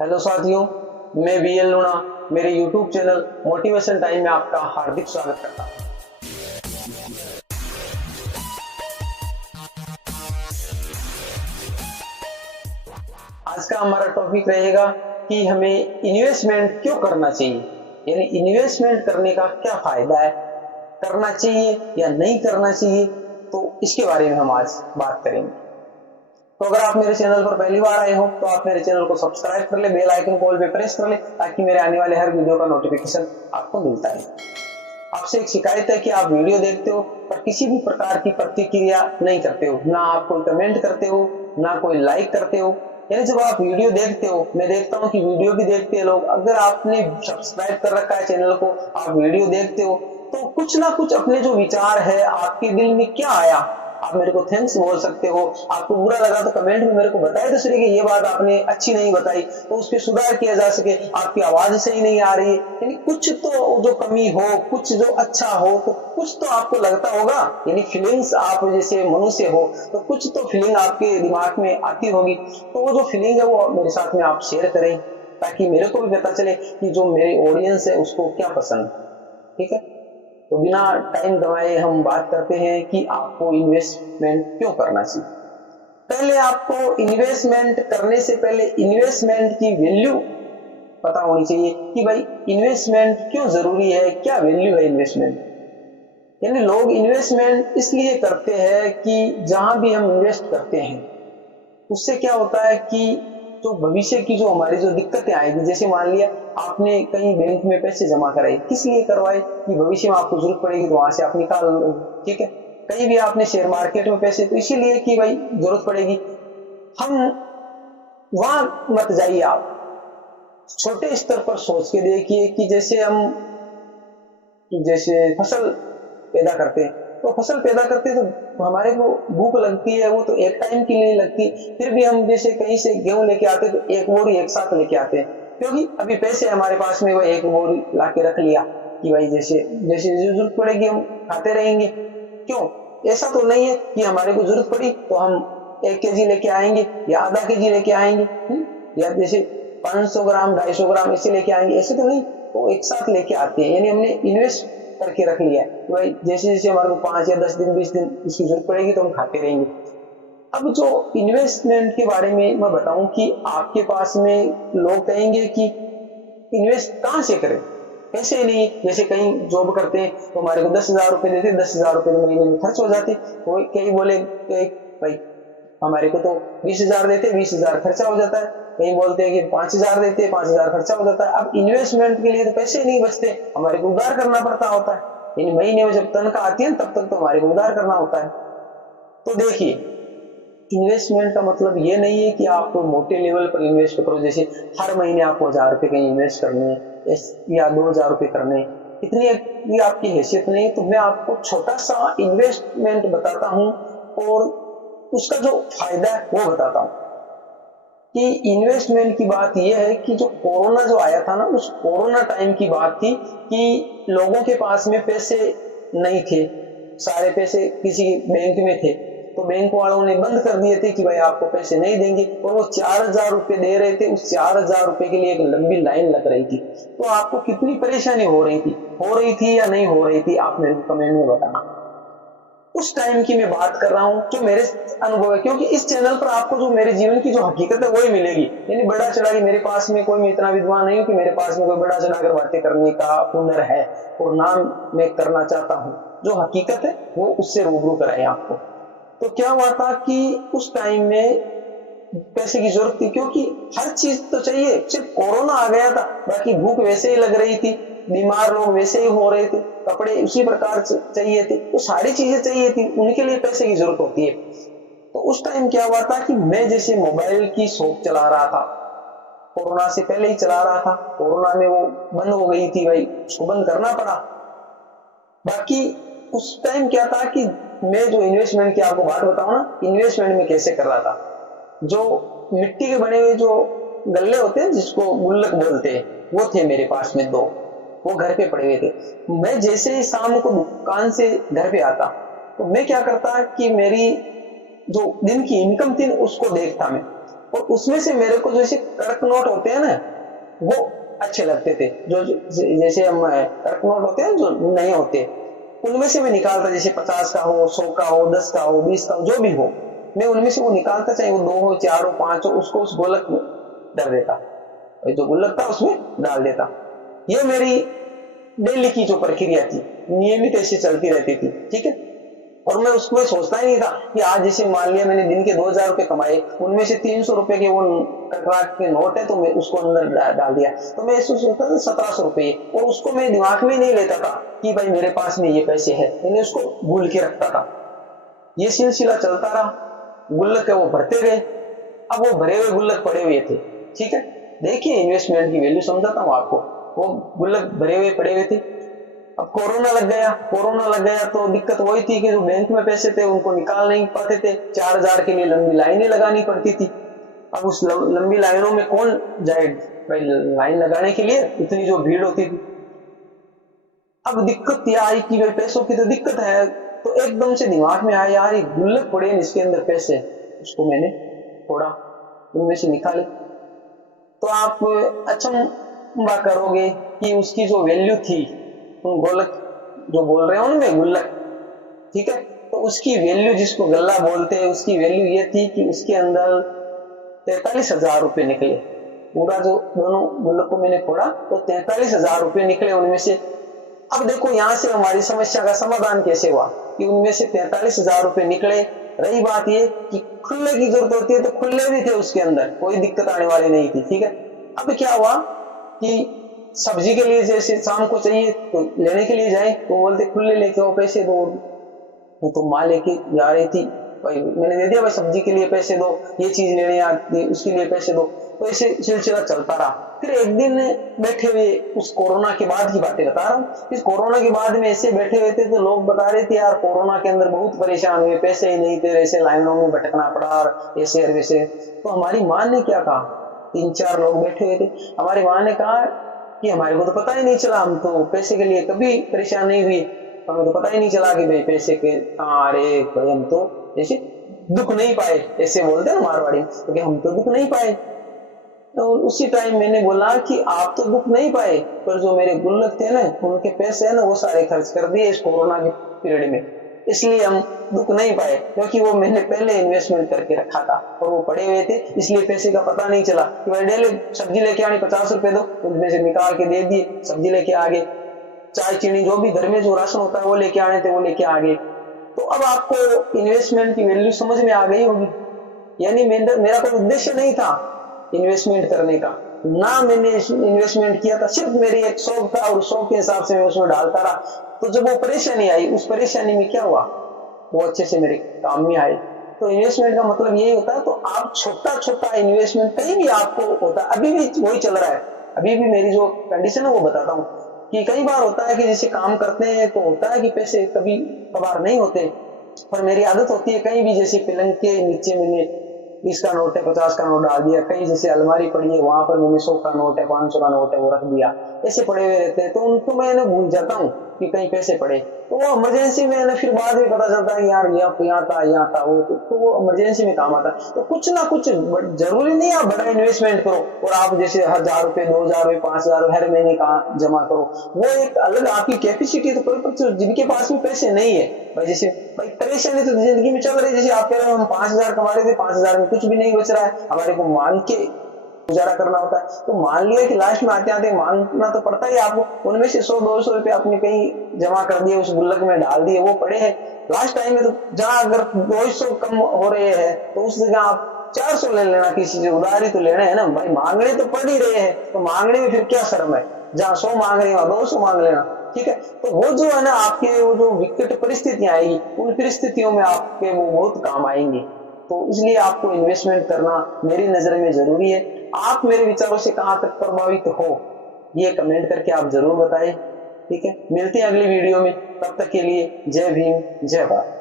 Hello साथियों, मैं BL लूणा मेरे यूट्यूब चैनल मोटिवेशन टाइम में आपका हार्दिक स्वागत करता हूं। आज का हमारा टॉपिक रहेगा कि हमें इन्वेस्टमेंट क्यों करना चाहिए, यानी इन्वेस्टमेंट करने का क्या फायदा है, करना चाहिए या नहीं करना चाहिए, तो इसके बारे में हम आज बात करेंगे। तो अगर आप मेरे चैनल पर पहली बार आए हो तो आप मेरे चैनल को सब्सक्राइब कर ले, बेल आइकन कॉल पे प्रेस कर ले ताकि मेरे आने वाले हर वीडियो का नोटिफिकेशन आपको मिलता है। आपसे एक शिकायत है कि आप वीडियो देखते हो पर किसी भी प्रकार की प्रतिक्रिया नहीं करते हो, ना आप कोई कमेंट करते हो, ना कोई लाइक करते हो। यानी जब आप वीडियो देखते हो, मैं देखता हूँ कि वीडियो भी देखते हैं लोग, अगर आपने सब्सक्राइब कर रखा है चैनल को, आप वीडियो देखते हो तो कुछ ना कुछ अपने जो विचार है आपके दिल में क्या आया, आप मेरे को थैंक्स बोल सकते हो। आपको बुरा लगा तो कमेंट में मेरे को बताए तो सही कि ये बात आपने अच्छी नहीं बताई, तो उस पर सुधार किया जा सके। आपकी आवाज सही नहीं आ रही है, यानी कुछ तो जो कमी हो, कुछ जो अच्छा हो, तो कुछ तो आपको लगता होगा। यानी फीलिंग्स, आप जैसे मनुष्य हो तो कुछ तो फीलिंग आपके दिमाग में आती होगी, तो वो जो फीलिंग है वो मेरे साथ में आप शेयर करें ताकि मेरे को भी पता चले कि जो मेरी ऑडियंस है उसको क्या पसंद है। ठीक है, तो बिना टाइम गवाए हम बात करते हैं कि आपको इन्वेस्टमेंट क्यों करना चाहिए। पहले आपको इन्वेस्टमेंट करने से पहले इन्वेस्टमेंट की वैल्यू पता होनी चाहिए कि भाई इन्वेस्टमेंट क्यों जरूरी है, क्या वैल्यू है इन्वेस्टमेंट। यानी लोग इन्वेस्टमेंट इसलिए करते हैं कि जहां भी हम इन्वेस्ट करते हैं उससे क्या होता है कि जो भविष्य की जो हमारी जो दिक्कतें आएगी, जैसे मान लिया आपने कहीं बैंक में पैसे जमा कराए, किस लिए करवाए कि भविष्य में आपको जरूरत पड़ेगी तो वहां से आप निकाल लो। ठीक है, कहीं भी आपने शेयर मार्केट में पैसे, तो इसीलिए कि भाई जरूरत पड़ेगी। हम वहां मत जाइए, आप छोटे स्तर पर सोच के देखिए कि जैसे फसल पैदा करते हैं, तो फसल पैदा करते हैं तो हमारे को भूख लगती है, वो तो एक टाइम के लिए लगती है। फिर भी हम जैसे कहीं से गेहूं लेके आते हैं तो एक बोरी एक साथ लेके आते हैं, क्योंकि अभी पैसे हमारे पास में, वह एक बोरी ला के रख लिया कि भाई जैसे जैसे जरूरत पड़ेगी हम खाते रहेंगे। क्यों? ऐसा तो नहीं है कि हमारे को जरूरत पड़ी तो हम 1 केजी लेके आएंगे या आधा केजी लेके आएंगे, या जैसे 500 ग्राम 250 ग्राम ऐसे लेके आएंगे, ऐसे तो नहीं, तो एक साथ लेके आते हैं। यानी हमने इन्वेस्ट करके रख लिया है भाई जैसे जैसे हमारे को 5 या 10 दिन 20 दिन इसकी जरूरत पड़ेगी तो हम खाते रहेंगे। अब जो इन्वेस्टमेंट के बारे में मैं बताऊं कि आपके पास में लोग कहेंगे कि इन्वेस्ट कहां से करें, पैसे नहीं। जैसे कहीं जॉब करते हैं तो हमारे को 10,000 रुपए देते, 10,000 रुपए महीने में खर्च हो जाते। कोई कई बोले भाई हमारे को तो 20,000 देते, 20,000 खर्चा हो जाता है। कहीं बोलते हैं कि 5,000 देते, 5,000 खर्चा हो जाता है। अब इन्वेस्टमेंट के लिए तो पैसे नहीं बचते, हमारे को उधार करना पड़ता होता है। यानी महीने में जब तनख्वाह आती है तब तक तो हमारे को उधार करना होता है। तो देखिए, इन्वेस्टमेंट का मतलब ये नहीं है कि आप मोटे लेवल पर इन्वेस्ट करो, जैसे हर महीने आपको 1,000 रुपए कहीं इन्वेस्ट करने या 2,000 रुपए करने, इतनी आपकी हैसियत नहीं। तो मैं आपको छोटा सा इन्वेस्टमेंट बताता हूं और उसका जो फायदा है वो बताता हूं। कि इन्वेस्टमेंट की बात यह है कि जो कोरोना जो आया था ना, उस कोरोना टाइम की बात थी कि लोगों के पास में पैसे नहीं थे, सारे पैसे किसी बैंक में थे, तो बैंक वालों ने बंद कर दिए थे कि भाई आपको पैसे नहीं देंगे, और वो 4,000 रुपए दे रहे थे। उस 4,000 रुपए के लिए एक लंबी लाइन लग रही थी। तो आपको कितनी परेशानी हो रही थी या नहीं हो रही थी, आप मेरे को कमेंट में बताना। उस टाइम की मैं बात कर रहा हूं जो मेरे अनुभव है, क्योंकि इस चैनल पर आपको जो मेरे जीवन की जो हकीकत है वही मिलेगी। यानी बड़ा चढ़ा के मेरे पास में कोई, मैं इतना विद्वान नहीं हूं कि मेरे पास में कोई बड़ा चढ़ाकर बातें करने का हुनर है और नाम मैं करना चाहता हूं। जो हकीकत है वो उससे रूबरू कराए आपको। तो क्या हुआ था कि उस टाइम में पैसे की जरूरत थी, क्योंकि हर चीज तो चाहिए। सिर्फ कोरोना आ गया था, बाकी भूख वैसे ही लग रही थी, बीमार लोग वैसे ही हो रहे थे, कपड़े उसी प्रकार चाहिए थे, तो सारी चीजें चाहिए थी, उनके लिए पैसे की जरूरत होती है। तो उस टाइम क्या हुआ था कि मैं जैसे मोबाइल की शॉप चला रहा था, कोरोना से पहले ही चला रहा था, कोरोना में वो बंद हो गई थी भाई, उसको बंद करना पड़ा। बाकी उस टाइम क्या था कि मैं जो इन्वेस्टमेंट की आपको बात बताऊं ना, इन्वेस्टमेंट में कैसे कर रहा था। जो मिट्टी के बने हुए जो गल्ले होते हैं जिसको गुल्लक बोलते हैं, वो थे मेरे पास में 2, वो घर पे पड़े हुए थे। मैं जैसे ही शाम को दुकान से घर पे आता तो मैं क्या करता कि मेरी जो दिन की इनकम थी उसको देखता मैं और उसमें से मेरे को जैसे कड़क नोट होते हैं ना वो अच्छे लगते थे, जो जैसे हम कड़क नोट होते हैं जो नहीं होते, उनमें से मैं निकालता, जैसे 50 का हो, 100 का हो, 10 का हो, 20 का हो, जो भी हो, मैं उनमें से वो निकालता, चाहे वो 2 हो, 4 हो, 5 हो, उसको उस गोलक में डाल देता, और जो गुल्लक था उसमें डाल देता। ये मेरी डेली की जो प्रक्रिया थी, नियमित ऐसे चलती रहती थी, ठीक है। और मैं उसको सोचता ही नहीं था कि आज जैसे मान लिया मैंने दिन के 2000 रुपए कमाए, उनमें से 300 रुपए के वो कटरा के नोट है तो मैं उसको अंदर डाल दिया, तो मैं इसको सोचता था 1700 रुपये, और उसको मैं दिमाग में नहीं लेता था कि भाई मेरे पास में ये पैसे है, मैंने उसको भूल के रखता था। ये सिलसिला चलता रहा, गुल्लक है वो भरते गए। अब वो भरे हुए गुल्लक पड़े हुए थे, ठीक है। देखिए इन्वेस्टमेंट की वैल्यू समझाता हूँ आपको। वो गुल्लक भरे हुए पड़े हुए थे। अब कोरोना लग गया तो दिक्कत वही थी कि जो बैंक में पैसे थे उनको निकाल नहीं पाते थे, 4000 के लिए लंबी लाइनें लगानी पड़ती थी। अब उस लंबी लाइनों में कौन जाए भाई लाइन लगाने के लिए, इतनी जो भीड़ होती थी। अब दिक्कत यह आई कि भाई पैसों की तो दिक्कत है, तो एकदम से दिमाग में आया यार ये गुल्लक पड़े हैं इसके अंदर पैसे, उसको मैंने थोड़ा उनमें से निकाले। तो आप अचंभा करोगे कि उसकी जो वैल्यू थी, तुम गोलक जो बोल रहे हो उनमें गुल्लक, ठीक है, तो उसकी वैल्यू जिसको गल्ला बोलते हैं उसकी वैल्यू ये थी कि उसके अंदर 43,000 रुपये निकले। पूरा जो दोनों गुल्लक को मैंने फोड़ा तो 43,000 रुपये निकले उनमें से। अब देखो यहाँ से हमारी समस्या का समाधान कैसे हुआ कि उनमें से 43,000 रुपये निकले। रही बात ये कि खुले की जरूरत होती है तो खुले भी थे उसके अंदर, कोई दिक्कत आने वाली नहीं थी, ठीक है। अब क्या हुआ कि सब्जी के लिए जैसे शाम को चाहिए तो लेने के लिए जाए तो बोलते खुले लेके आओ पैसे दो, तो माँ लेके जा रही थी, भाई मैंने दे दिया भाई सब्जी के लिए पैसे दो, ये चीज लेने आती उसके लिए पैसे दो, तो ऐसे सिलसिला चलता रहा। फिर एक दिन बैठे हुए, उस कोरोना के बाद की बातें बता रहा हूँ, इस कोरोना के बाद में ऐसे बैठे हुए थे तो लोग बता रहे थे यार कोरोना के अंदर बहुत परेशान हुए, पैसे ही नहीं थे, ऐसे लाइनों में भटकना पड़ा और ऐसे और वैसे। तो हमारी माँ ने क्या कहा, 3-4 लोग बैठे हुए थे, हमारी माँ ने कहा कि हमारे को तो पता ही नहीं चला, हम तो पैसे के लिए कभी परेशान नहीं हुए, हमें तो पता ही नहीं चला कि भाई पैसे के अरे भाई हम तो जैसे दुख नहीं पाए, ऐसे बोलते हैं मारवाड़ी, क्योंकि हम तो दुख नहीं पाए। तो उसी टाइम मैंने बोला कि आप तो दुख नहीं पाए, पर जो मेरे गुल्लक थे ना उनके पैसे है ना वो सारे खर्च कर दिए इस कोरोना के पीरियड में, इसलिए हम दुख नहीं पाए, क्योंकि वो मैंने पहले इन्वेस्टमेंट करके रखा था और वो पड़े हुए थे, इसलिए पैसे का पता नहीं चला कि भाई डेली सब्जी लेके आनी 50 रुपए दो, उनमें से निकाल के दे दिए, सब्जी लेके आ गए, चाय चीनी जो भी घर में जो राशन होता है वो लेके आने थे वो लेके आ गए। तो अब आपको इन्वेस्टमेंट की वैल्यू समझ में आ गई होगी। यानी मेरा कोई उद्देश्य नहीं था इन्वेस्टमेंट करने का, ना मैंने इन्वेस्टमेंट किया था, सिर्फ मेरी एक शौक था और शौक के हिसाब से मैं उसमें डालता रहा। तो जब वो परेशानी आई, उस परेशानी में क्या हुआ, वो अच्छे से मेरे काम में आए। तो इन्वेस्टमेंट का मतलब यही होता है। तो आप छोटा छोटा इन्वेस्टमेंट कहीं भी आपको होता है, अभी भी वही चल रहा है, अभी भी मेरी जो कंडीशन है वो बताता हूँ कि कई बार होता है कि जैसे काम करते हैं तो होता है कि पैसे कभी कभार नहीं होते, पर मेरी आदत होती है कहीं भी जैसे पलंग के नीचे मैंने 20 का नोट है, 50 का नोट डाल दिया, कहीं जैसे अलमारी पड़ी है वहां पर मैंने 100 का नोट है, 500 का नोट है वो रख दिया, ऐसे पड़े हुए रहते हैं। तो उनको मैं भूल जाता हूँ कि कहीं पैसे पड़े, तो वो इमरजेंसी में ना फिर बाद में पता चलता है यार यहाँ था वो, तो वो इमरजेंसी में काम आता है। तो कुछ ना कुछ, जरूरी नहीं आप बड़ा इन्वेस्टमेंट करो और आप जैसे 1000 रुपए 2000 रुपए 5000 हर महीने का जमा करो, वो एक अलग आपकी कैपेसिटी। तो करो जिनके पास में पैसे नहीं है भाई, जैसे भाई परेशानी तो जिंदगी में चल रही है, जैसे आप कह रहे हो हम 5000 कमा रहे थे, 5000 में कुछ भी नहीं बच रहा है, हमारे को मान के गुजारा करना होता है। तो मान लिया कि लास्ट में आते आते मानना तो पड़ता है आपको, उनमें से 100-200 रुपए आपने कहीं जमा कर दिए, उस गुल्लक में डाल दिए, वो पड़े हैं लास्ट टाइम में। तो जहां अगर 200 कम हो रहे हैं तो उस जगह आप 400 ले लेना, किसी से उधारी तो लेना है ना भाई, मांगने तो पड़ ही रहे हैं, तो मांगने में फिर क्या शर्म है, जहाँ 100 मांग रहे हैं 200 मांग लेना, ठीक है। तो वो जो है ना आपके वो जो विकट परिस्थितियां आएगी, उन परिस्थितियों में आपके वो बहुत काम आएंगे। तो इसलिए आपको इन्वेस्टमेंट करना मेरी नजर में जरूरी है। आप मेरे विचारों से कहां तक प्रभावित हो ये कमेंट करके आप जरूर बताएं, ठीक है। मिलते हैं अगली वीडियो में, तब तक के लिए जय भीम जय भारत।